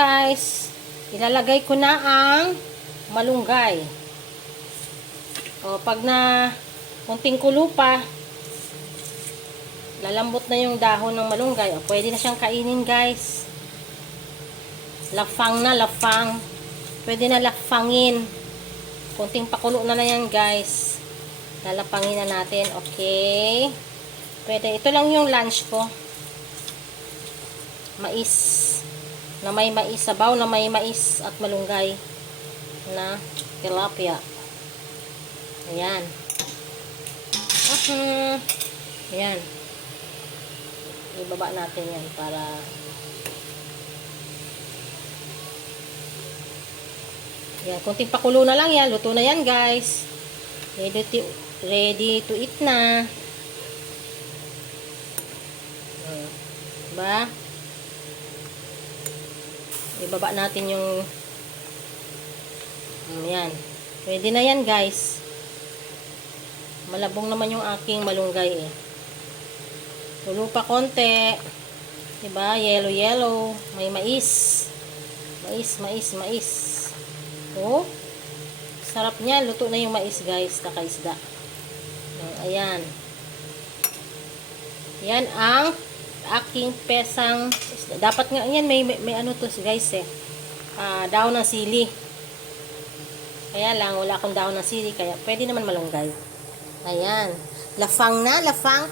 Guys, ilalagay ko na ang malunggay. O, pag na kunting kulo pa, lalambot na yung dahon ng malunggay. O, pwede na siyang kainin, guys. Lafang na, lafang. Pwede na lafangin. Kunting pakulo na yan, guys. Lalapangin na natin. Okay. Pwede. Ito lang yung lunch ko. Mais. Na may mais, sabaw na may mais at malunggay na tilapia. Ayan. Ayan. Ibaba natin yan para yan, kunting pakulo na lang yan. Luto na yan, guys. Ready to eat na. Diba? Ibaba natin yung yan. Pwede na yan, guys. Malabong naman yung aking malunggay eh. Tulo pa konti. Diba? Yellow, yellow. May mais. Mais. Oh. Sarap niya. Luto na yung mais, guys. Nakaisda. Ayan. Yan ang aking pesang isda. Dapat nga yan may ano to guys eh. Daon ng sili. Kaya lang wala akong daon ng sili kaya pwede naman malunggay. Ayan. Lafang na, lafang.